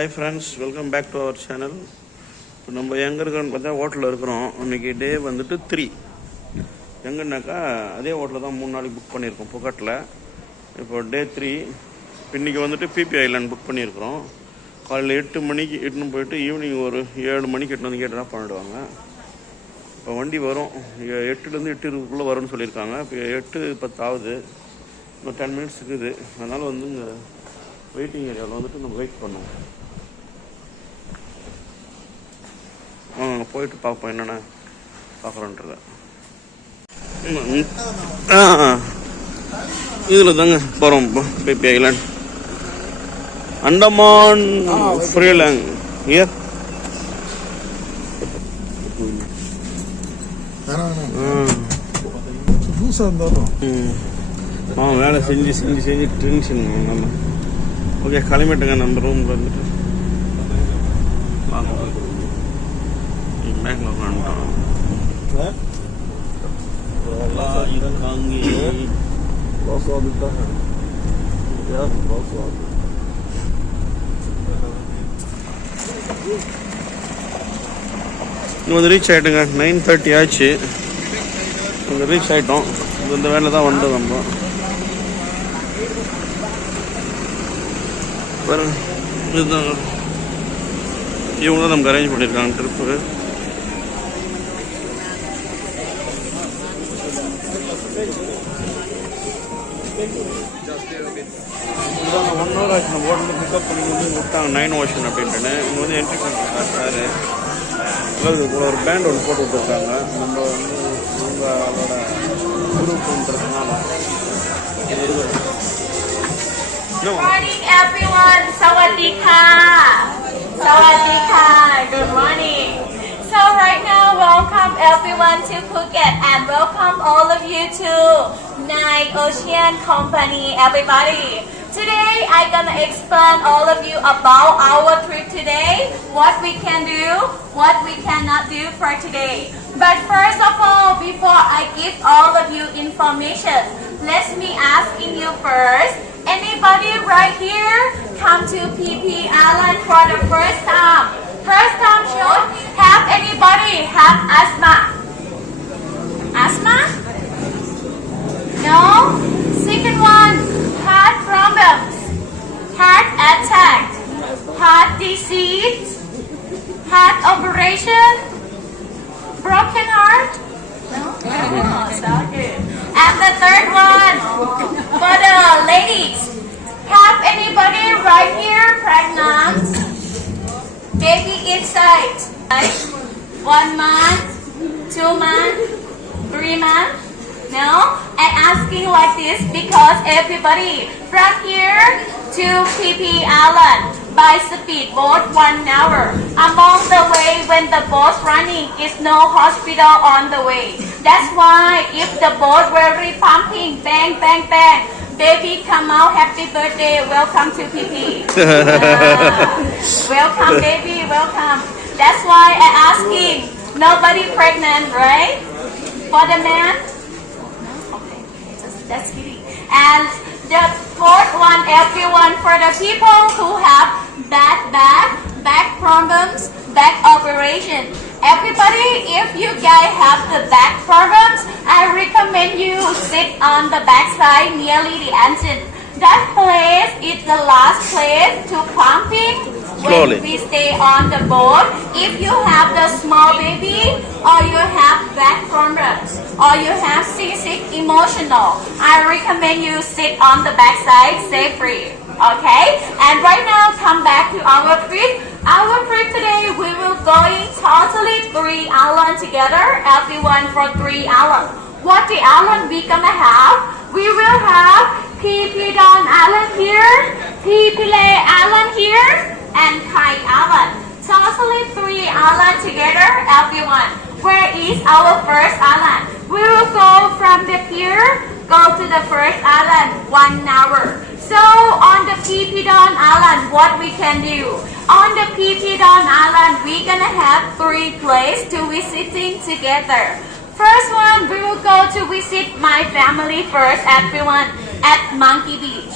Hi friends, welcome back to our channel. இப்போ நம்ம எங்கே இருக்கோன்னு பார்த்தா ஹோட்டலில் இருக்கிறோம். இன்றைக்கி டே வந்துட்டு 3. எங்கன்னாக்கா அதே ஹோட்டலில் தான் 3 நாளைக்கு புக் பண்ணியிருக்கோம் புக்கட்டில். இப்போ டே 3. இன்றைக்கி வந்துட்டு பிபி ஐலாண்ட் புக் பண்ணியிருக்கிறோம். காலையில் 8 மணிக்கு இட்டுன்னு போயிட்டு ஈவினிங் ஒரு 7 மணிக்கு எட்டுன்னு வந்து கேட்டு பண்ணிவிடுவாங்க. இப்போ வண்டி வரும் 8லேருந்து 8:20 வரும்னு சொல்லியிருக்காங்க. இப்போ 8:10 ஆகுது. இன்னும் 10 மினிட்ஸ் இருக்குது. அதனால் வந்து இங்கே வெயிட்டிங் ஏரியாவில் வந்துட்டு நம்ம வெயிட் பண்ணுவோம். போயிட்டு பார்ப்போம் என்னென்ன பார்க்குறோன்றத. இதில் தாங்க போகிறோம் இப்போ பிபி ஐலாண்ட் அண்டமான் ஃப்ரீலாங் இயர். வேலை செஞ்சு டென்ஷன் நம்ம. ஓகே கிளம்பிட்டுங்க நம்ம ரூமில் வந்துட்டு பேங்காக் வந்துட்டோம். வந்து ரீச் ஆகிட்டுங்க. 9:30 ஆச்சு. இங்கே ரீச் ஆகிட்டோம். இந்த வேலை தான் வந்தோம் நம்ம. இதுதான் இவங்க தான் நமக்கு அரேஞ்ச் பண்ணியிருக்காங்க ட்ரிப்பு. இதாங்க 1 hour ஆச்சு. நம்ம ஹோட்டலில் பிக்கப் பண்ணி வந்து விட்டாங்க 9 ஓஷன் அப்படின்ட்டுன்னு. இங்கே வந்து என்ட்ரி பண்ணிருக்காங்க சார். கூட ஒரு பேண்ட் ஒன்று போட்டு விட்டுருக்காங்க. நம்ம வந்து இவங்களோட குரூப்ன்றதுனால. Good morning everyone. Sawadika. Sawadika. Good morning. So right now, welcome everyone to Phuket and welcome all of you to Night Ocean Company, everybody. Today, I'm gonna explain all of you about our trip today, what we can do, what we cannot do for today. But first of all, before I give all of you information, let me asking you first, anybody right here come to PP Island for the first time? First time should have anybody have asthma? Asthma? No? Second one, heart problems, heart attack, heart disease, heart operation, broken heart? No? Oh, so good. And the third one, for the ladies, have anybody right here pregnant? Baby inside, right? 1 month, 2 months, 3 months? No? And asking like this because everybody from here to PP Island by speedboat 1 hour. Along the way when the boat running is no hospital on the way. That's why if the boat very pumping, bang, bang, bang, baby come out, happy birthday, welcome to PP. Welcome baby, welcome. That's why I asking, nobody pregnant, right? For the man? Okay, that's kidding. And the fourth one, everyone, for the people who have back problems, back operation. Everybody, if you guys have the back problems, I recommend you sit on the back side nearly the engine. That place is the last place to pumping when we stay on the boat. If you have the small baby or you have back problems or you have seasick emotional, I recommend you sit on the back side safely. Okay? And right now, come back to our trip. Our trip today, we will going totally 3 islands together. Everyone for 3 islands. What the island we gonna have? We will have Pipidon Island here, Pipile Island here, and Kai Island. Totally 3 islands together, everyone. Where is our first island? We will go from the pier, go to the first island, 1 hour. So on the Pipidon Island, what we can do? On the Pipidon Island, we're gonna have 3 places to visiting together. First one, we will go to visit my family first, everyone, at Monkey Beach.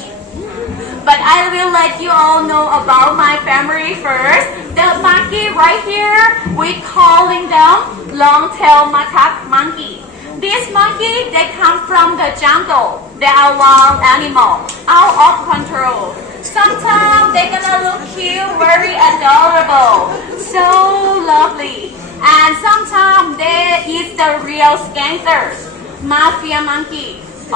but I will let you all know about my family first. The monkey right here, we calling them long-tailed macaque monkey. These monkey, they come from the jungle. They are wild animal, out of control. Sometimes they're gonna look cute, very adorable, so lovely. And sometimes they is the real skankers, mafia monkey.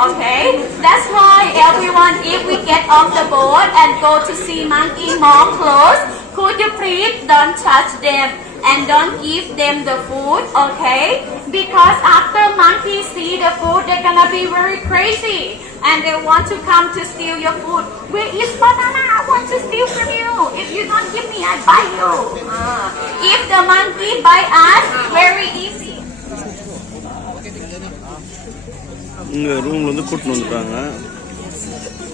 Okay, that's why everyone, if we get off the boat and go to see monkey more close, could you please don't touch them and don't give them the food, okay? Because after monkeys see the food, they're gonna be very crazy and they want to come to steal your food. Where is banana? I want to steal from you. If you don't give me, I bite you. If the monkey bite us, very easy. இங்கே ரூமில் வந்து கூட்டின்னு வந்துட்டாங்க.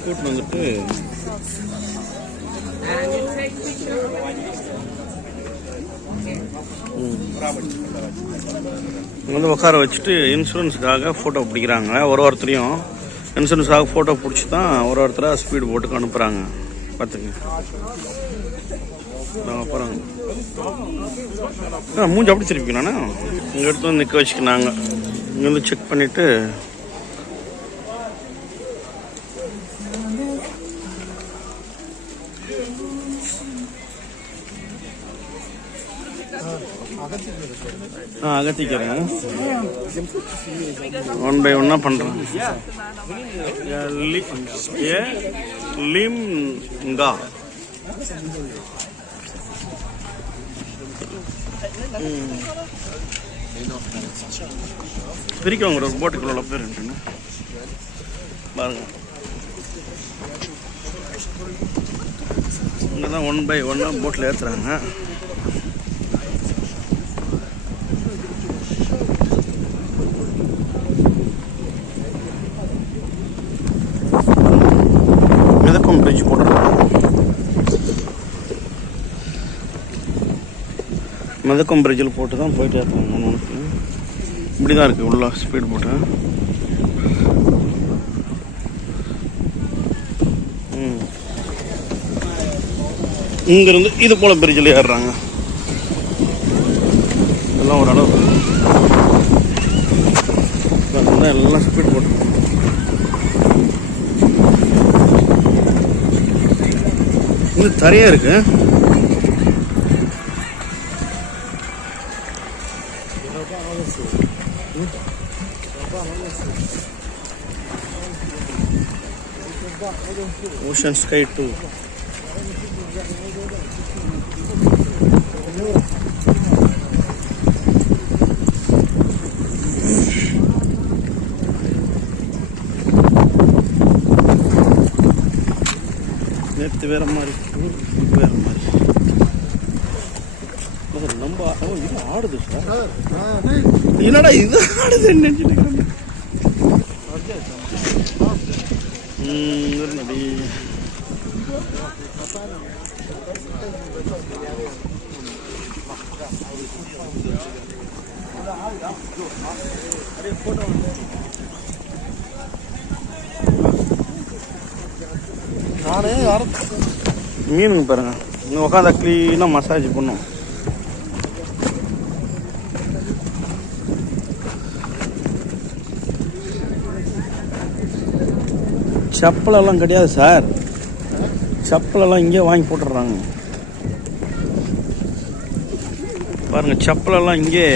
கூட்டின்னு வந்துட்டு இங்கே வந்து உட்கார வச்சுட்டு இன்சூரன்ஸுக்காக ஃபோட்டோ பிடிக்கிறாங்க. ஒருத்தரையும் இன்சூரன்ஸுக்காக ஃபோட்டோ பிடிச்சி தான் ஒருத்தராக ஸ்பீடு போட்டுக்கு அனுப்புகிறாங்க. பார்த்துங்க நாங்கள் போகிறாங்க. மூஞ்சி அப்படி திருப்பிக்கணா இங்கே எடுத்து வந்து நிற்க வச்சுக்கினாங்க. இங்கே வந்து செக் பண்ணிவிட்டு அகத்திக்கிறேன். ஒன் பை ஒன்னா பண்றேன். லிம்கா பிரிக்கவங்க ஒரு போட்டுக்குள்ள பேர் பாருங்க. இங்கதான் ஒன் பை ஒன்னா போட்டில் ஏற்றுறாங்க. பிரிட்ஜ் போட்டுருக்காங்க. மதக்கம் பிரிட்ஜில் போட்டு தான் போயிட்டே இருக்காங்க. உனக்கு இப்படி தான் இருக்குது உள்ள ஸ்பீட் போட்டு. இங்கேருந்து இது போல் பிரிட்ஜில் ஏறுறாங்க. எல்லாம் ஓரளவு எல்லாம் ஸ்பீட் போட்டு இது தரையா இருக்கு. ஓஷன் ஸ்கை 2 நேற்று வேற மாதிரி வேற மாதிரி நம்ம இது ஆடுது சார். என்னடா இது ஆடுது நினைச்சிட்டு நானே மீனுங்க பாருங்க. இங்கே உட்காந்தா க்ளீனாக மசாஜ் பண்ணும். செப்பலெல்லாம் கிடையாது சார். செப்பலெல்லாம் இங்கே வாங்கி போட்டுடுறாங்க பாருங்க. செப்பலெல்லாம் இங்கே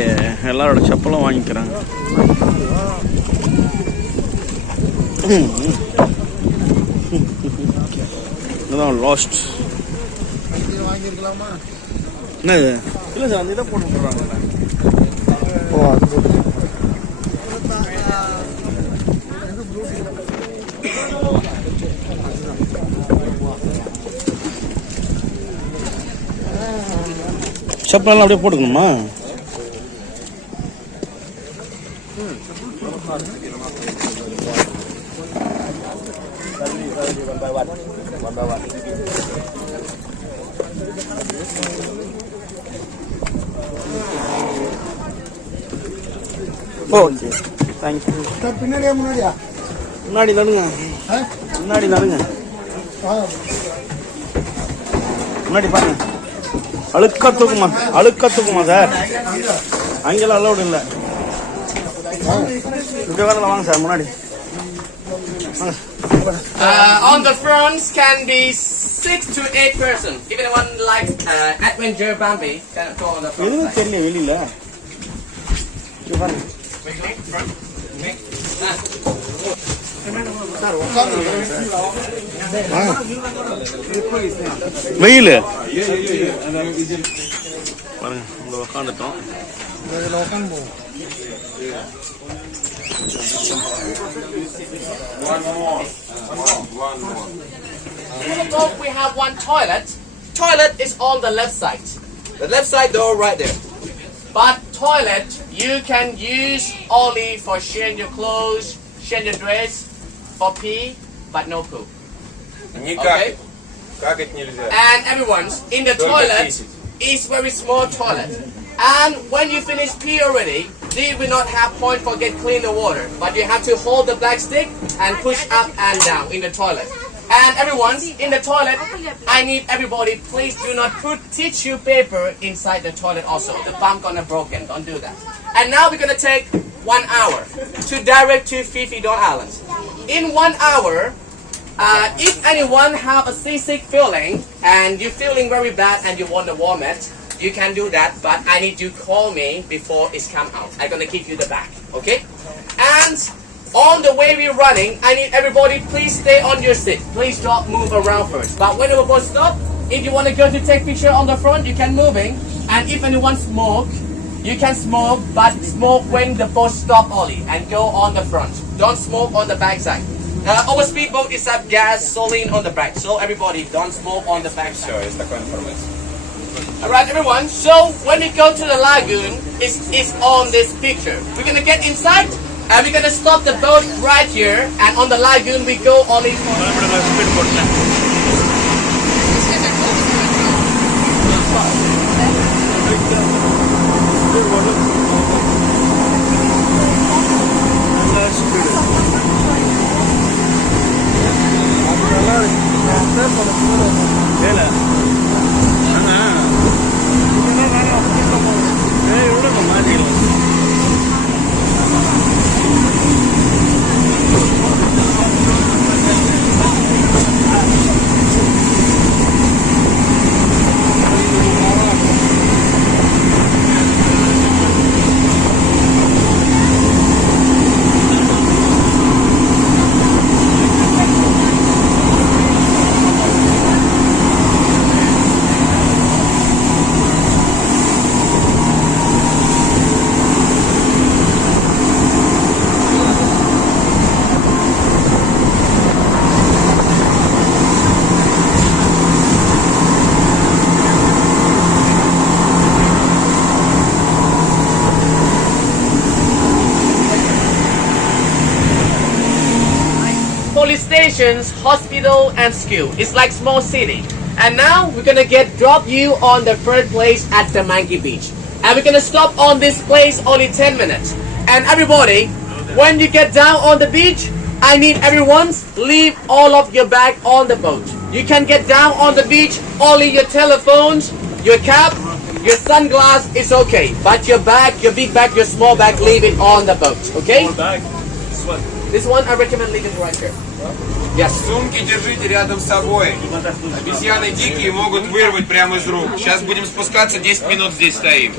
எல்லாரோட செப்பலும் வாங்கிக்கிறாங்க. இதுதான் லாஸ்ட். என்னது இல்லை சார், அந்த இதை போட்டு விட்டுறாங்கல்ல. ஓ அது போட்டு செப்பலெல்லாம் அப்படியே போட்டுக்கணுமா? Okay thank you. பின்னாடியா முன்னாடியா? முன்னாடி நடுங்க, முன்னாடி நடுங்க. முன்னாடி பாருங்க. அழுக்கா தூக்குமா சார்? அங்கெல்லாம் அலௌடு இல்லை. இப்படி வரல, வாங்க சார் முன்னாடி. On the fronts can be 6 to 8 persons. If anyone like adventure Bambi, can go on the front. எதுவும் தெரியல வெளியில. வெயில் பாருங்க, உங்க உட்காந்துட்டோம். We have one toilet. Toilet is on the left side. The left side door right there. But toilet you can use only for sharing your clothes, sharing your dress, for pee, but no poo. Okay? Какать нельзя. And everyone's in the toilet is very small toilet. And when you finish pee already, you will not have point for get clean the water, but you have to hold the black stick and push up and down in the toilet. And everyone's in the toilet, I need everybody, please do not put tissue paper inside the toilet also. The pump gonna broken, don't do that. And now we're gonna take 1 hour to direct to Phi Don Island. In 1 hour, if anyone have a seasick feeling and you're feeling very bad and you want to warm it, you can do that, but I need you to call me before it's come out. I'm gonna give you the bag, okay? And on the way we're running, I need everybody, please stay on your seat. Please don't move around first. But when we're going to stop, if you want to go to take picture on the front, you can moving. And if anyone smoke, you can smoke, but smoke when the boat stop only and go on the front. Don't smoke on the back side. Our speedboat is up gasoline on the back, so everybody don't smoke on the back side. Все, есть такая информация. Alright everyone, so when we go to the lagoon, it's on this picture. We're gonna get inside and we're gonna stop the boat right here, and on the lagoon we go only for police stations, hospital, and school. It's like small city. And now we're gonna drop you on the first place at the Monkey Beach. And we're gonna stop on this place only 10 minutes. And everybody, when you get down on the beach, I need everyone leave all of your bag on the boat. You can get down on the beach, only your telephones, your cap, your sunglass is okay. But your bag, your big bag, your small bag, leave it on the boat, okay? This one I recommend leaving right here. Yes. Сумки держите рядом с собой. Обезьяны дикие могут вырвать прямо из рук. Сейчас будем спускаться, 10 минут здесь стоим.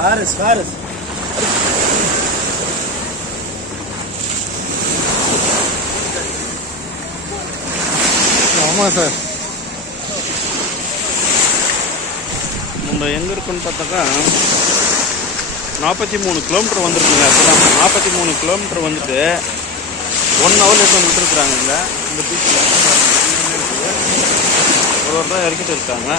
Faris. ஆமாம் சார். நம்ம எங்கே இருக்குன்னு பார்த்தாக்கா 43 கிலோமீட்டர் வந்துருக்குங்க. அப்போதான் 43 கிலோமீட்டர் வந்துட்டு 1 ஹவர் எடுத்து விட்டுருக்குறாங்க. இந்த பீச்சில் ஒரு தான் இறக்கிட்டு இருக்காங்க.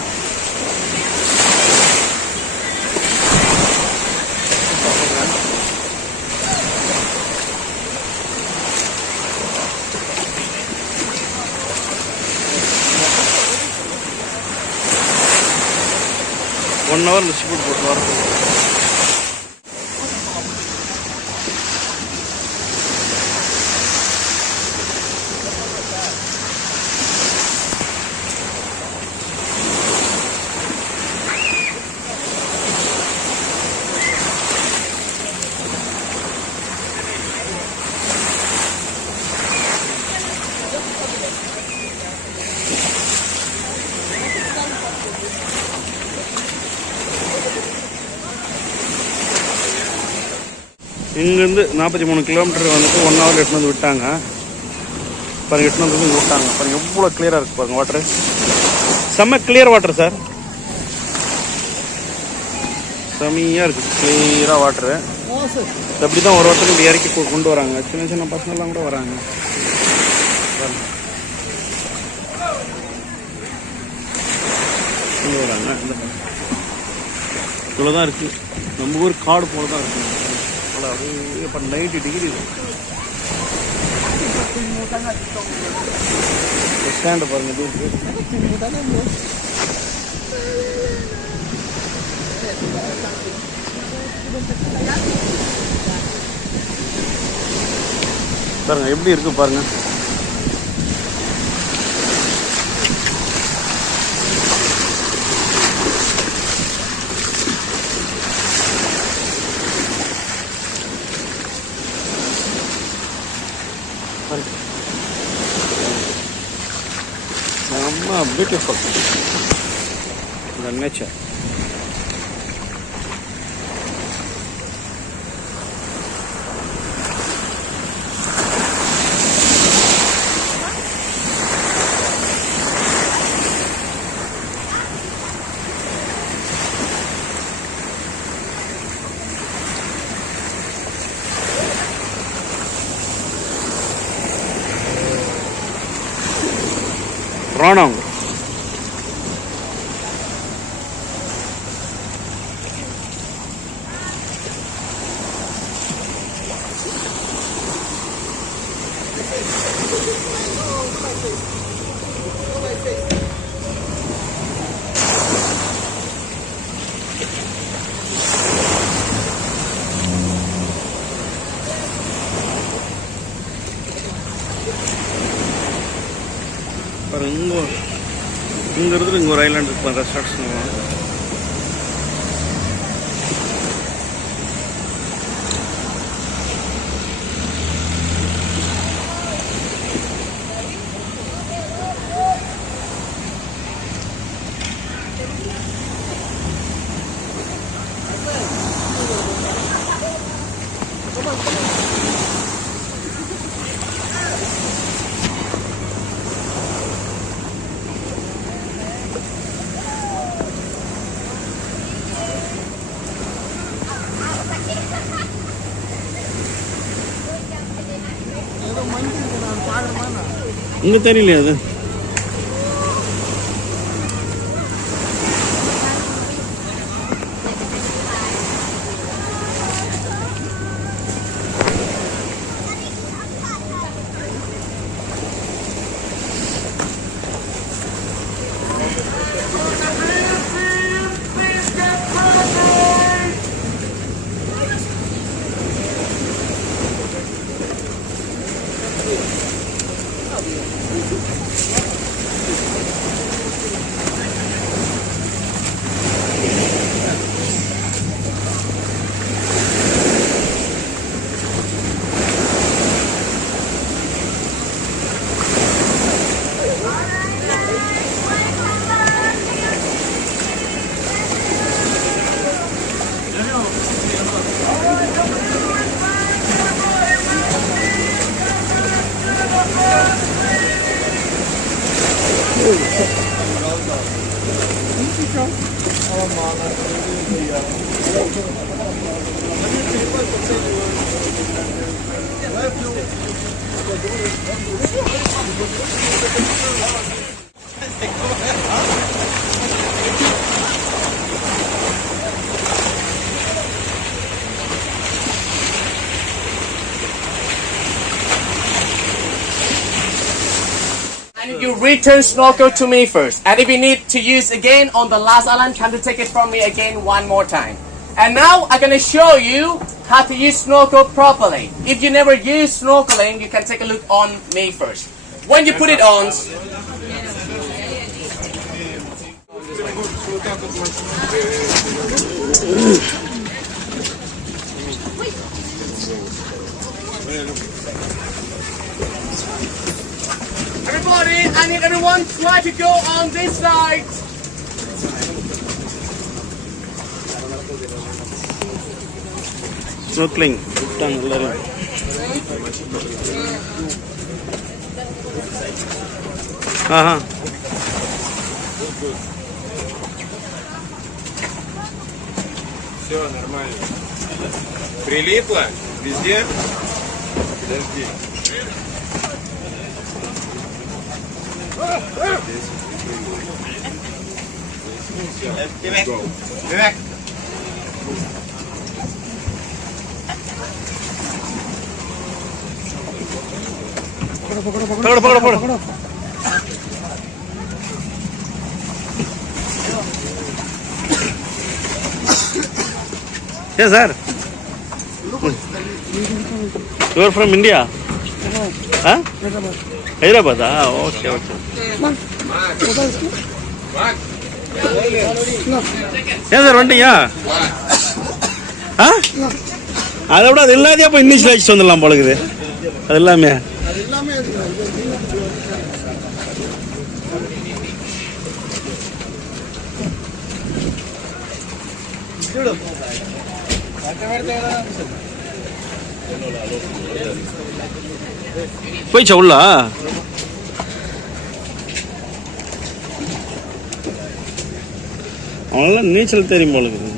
ஒன் ஹவர் இந்த ஷிப் போட்டு வரது. இங்கேருந்து 43 கிலோமீட்டர் வந்துட்டு 1 ஹவர் எட்டுன்னு வந்து விட்டாங்க. பாருங்கள், எட்டுன்னு வந்து விட்டாங்க. பாருங்கள் எவ்வளோ கிளியராக இருக்குது பாருங்கள். வாட்டரு செம்ம கிளியர் வாட்டர் சார். செம்மையாக இருக்குது கிளியராக வாட்டரு. அப்படி தான் ஒரு ஒருத்தர் இப்படி இறக்கி கொண்டு வராங்க. சின்ன சின்ன பசங்கள்லாம் கூட வராங்க. கொண்டு வராங்க. இவ்வளோ தான் இருக்குது. நம்ம ஊர் காடு போல தான் இருக்குது. அப்படியே இப்போ 90 டிகிரி ஸ்டாண்டு பாருங்க. பாருங்க எப்படி இருக்கு பாருங்க. Beautiful the nature. Ronong. இங்கிறது இங்கே ஒரு ஐலாண்ட் இருக்கு. ரெசார்ட்ஸ் இங்கே தெரியலையா அது? you return snorkel to me first. And if you need to use again on the last island, come to take it from me again one more time. And now I'm going to show you how to use snorkel properly. If you never use snorkeling, you can take a look on me first. When you put it on, everybody, I need everyone try to go on this side. Snorkeling விட்டாங்க எல்லாரும். Ага. Все нормально. Прилипло? Везде? Подожди. Back. पकड़ो. Yes, sir. You are from India? Huh? Hyderabad. Okay. Yes, sir. வந்துட்டீங்க? அதை விட அது எல்லாத்தையும் அப்போ இங்கிலீஷில் வச்சுட்டு வந்துடலாம் போல இருக்குது. அது எல்லாமே போயிச்சா உள்ள? அவங்களாம் நீச்சல் தெரியும் போல இருக்குது.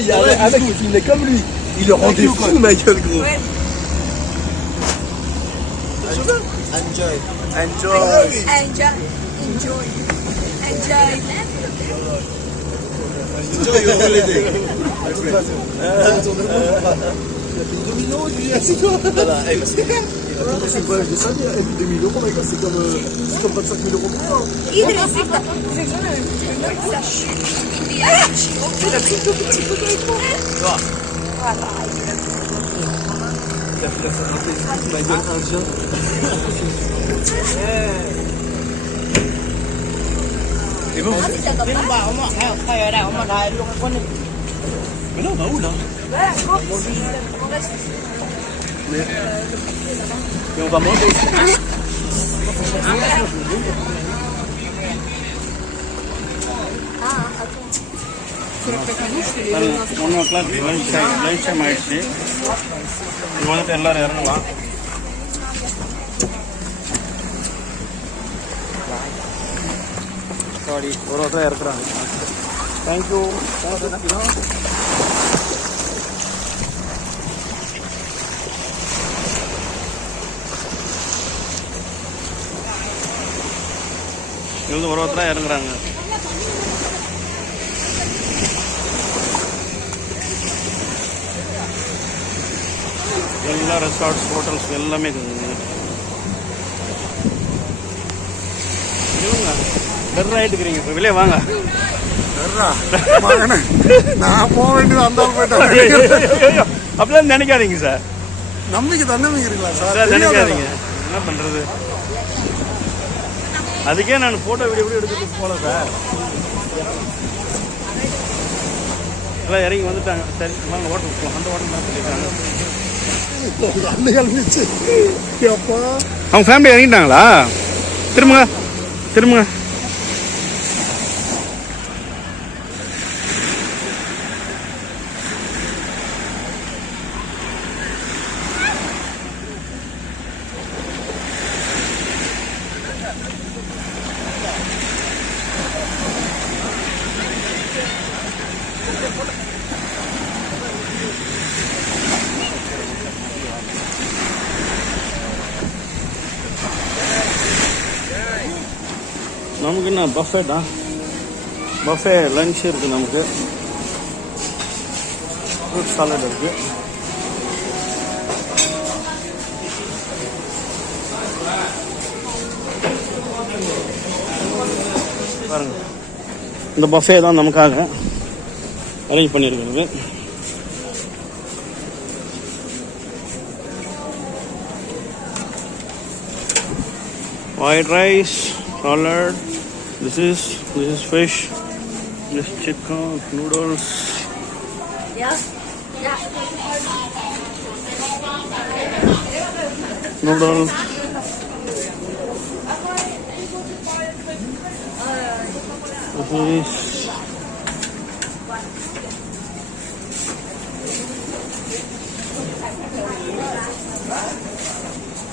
Il y a un mec qui filmait comme lui. Il le rendait fou, ma gueule, gros. Enjoy. Enjoy your holiday. Domino, c'est quoi? Voilà, c'est quoi? Je sais bien, 2000 euros, mec, c'est comme 25 000 euros pour toi. Il a pris tout petit photo avec moi. Voilà. Il a fait la santé, ma gueule indien. Et bon, mais là, on va où là? Mais on va manger. 1 o'clock lunch time ஆயிடுச்சு. இப்போ வந்துட்டு எல்லாரும் இறங்கலாம். சாரி, ஒரு ஒருத்தர் இறக்குறாங்க. தேங்க்யூ. இது ஒரு ஒருத்தராக இறங்குறாங்க. எல்லா ரெசார்ட்ஸ் ஹோட்டல்ஸ் எல்லாமே இருக்குங்க. டெர் ஆகிட்டுக்கிறீங்க, இப்போ வெளியே வாங்க. நான் போக வேண்டியது அந்த போயிட்டேன். அப்படிலாம் நினைக்காதீங்க சார். நம்பிக்கை தன்னம்பிக்கிறீங்களா சார்? நினைக்காதீங்க, என்ன பண்ணுறது. அதுக்கே நான் ஃபோட்டோ வீடியோ எடுத்துட்டு போகல சார். எல்லாம் இறங்கி வந்துட்டாங்க. சரி வாங்க, ஹோட்டல் போகலாம். அந்த ஹோட்டல் தான் சொல்லியிருக்காங்க. அவங்க ஃபேமிலி இறங்கிட்டாங்களா? திரும்ப திரும்புங்க. நமக்கு என்ன பஃபேட்டா? பஃபே லஞ்ச் இருக்குது நமக்கு. ஃப்ரூட் சாலட் இருக்குது. பாருங்க, இந்த பஃபே தான் நமக்காக அரேஞ்ச் பண்ணியிருக்கிறது. White rice, salad. This is fish. This chicken, noodles. Yes. Yeah. Noodles. This is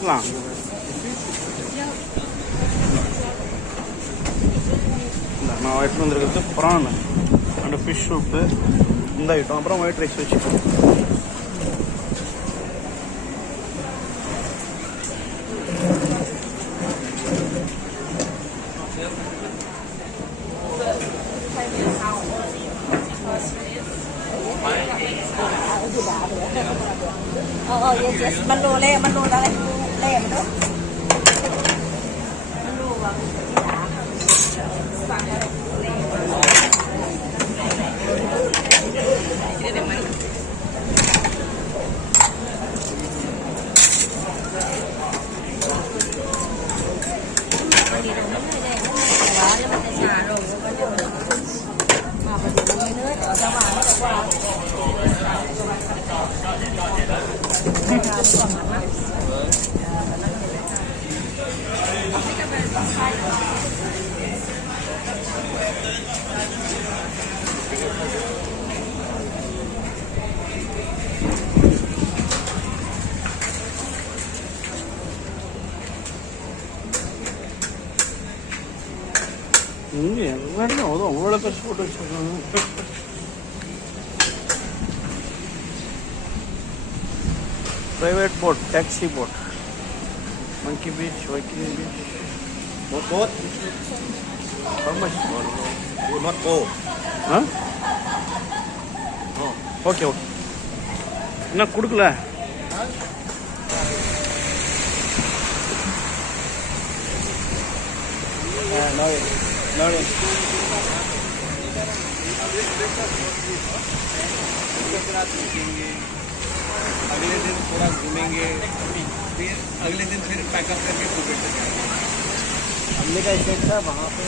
lang. நான் எடுத்து வந்துருக்கிறது ப்ரான் அண்ட் ஃபிஷ் சூப்பு, இந்த ஐட்டம். அப்புறம் ஒயிட் ரைஸ் வச்சுக்கோங்க. Yes. Manu đó lem đó. எல்லாரும் அவ்வளோ பெருசு போட்டு வச்சிருக்காங்க. Private boat, taxi boat. Monkey beach, Waikiki beach. Boat? How much? You not go. Huh? No. Okay. என்ன கொடுக்கல? No. अगले दिन थोड़ा घूमेंगे, फिर अगले दिन फिर पैकअप करके फुकेट से जाएंगे. हमने का स्टेट था वहाँ पे